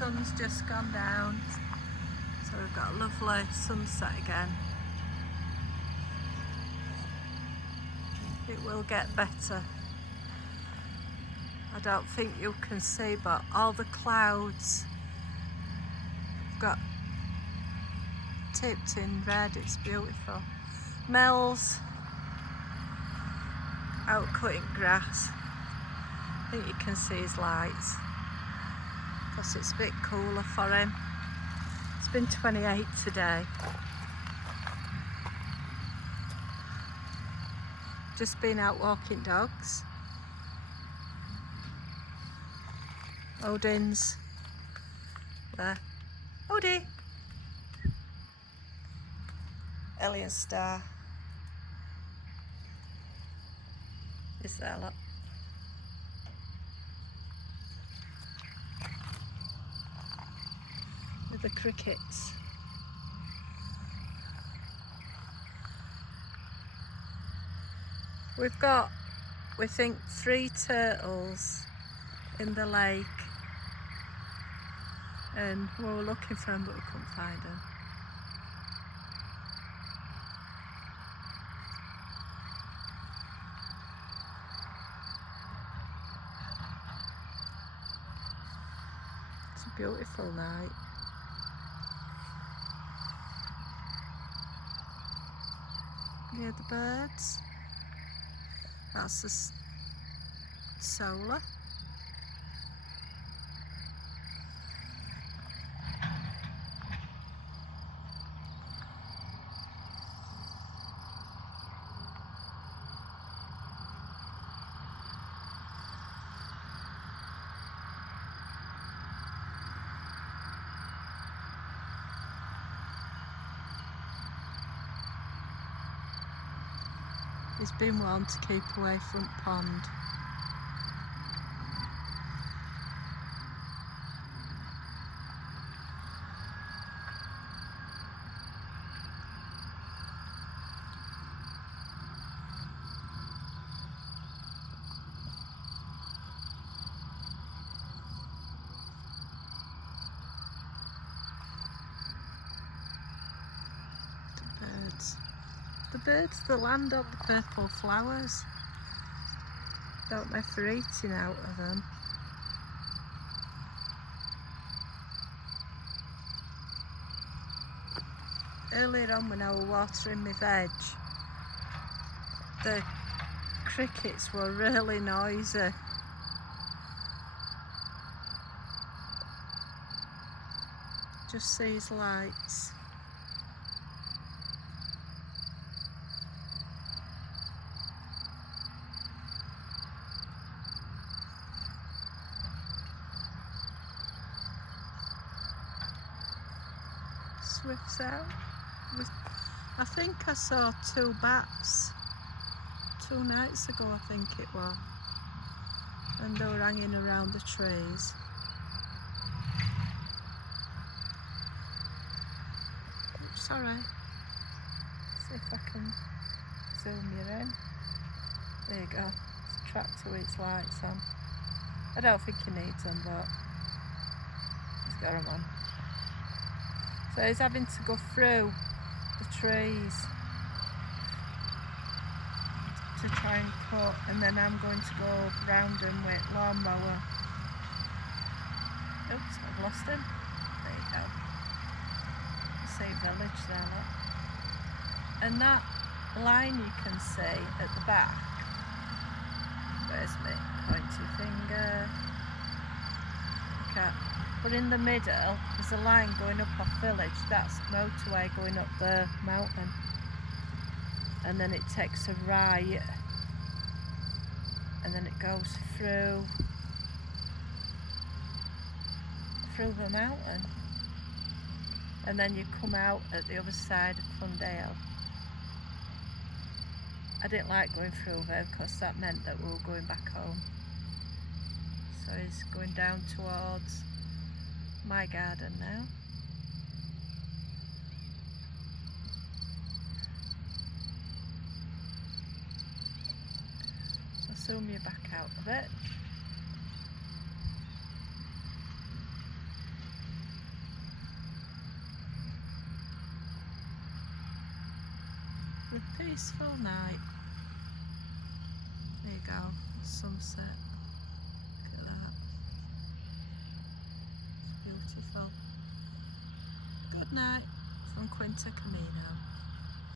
sun's just gone down, so we've got a lovely sunset again. It will get better. I don't think you can see, but all the clouds have got tipped in red. It's beautiful. Mel's out cutting grass. I think you can see his lights because it's a bit cooler for him. It's been 28 today. Just been out walking dogs. Odin's there. Odie! Ellie and Star is there, look. With the crickets. We've got, we think, 3 turtles in the lake, and we were looking for them but we couldn't find them. It's a beautiful night. Hear the birds. That's the solar. He's been warned to keep away from pond. The birds, they land on the purple flowers. Don't know if they're eating out of them. Earlier on when I was watering my veg, the crickets were really noisy. Just see his lights. Swifts out. I think I saw 2 bats 2 nights ago, I think it was, and they were hanging around the trees. Oops, alright. See if I can zoom you in. There you go. It's a tractor with its lights on. I don't think he needs them, but he's got them on. So he's having to go through the trees to try and cut, and then I'm going to go round him with lawnmower. Oops, I've lost him. There you go. See village there, look. And that line you can see at the back. Where's my pointy finger? Okay. But in the middle, there's a line going up off village. That's motorway going up the mountain. And then it takes a right. And then it goes through the mountain. And then you come out at the other side of Fundale. I didn't like going through there because that meant that we were going back home. So he's going down towards my garden now. I'll zoom you back out of it. peaceful night. There you go, sunset. Look at that. It's beautiful. Good night from Quinta Caminho.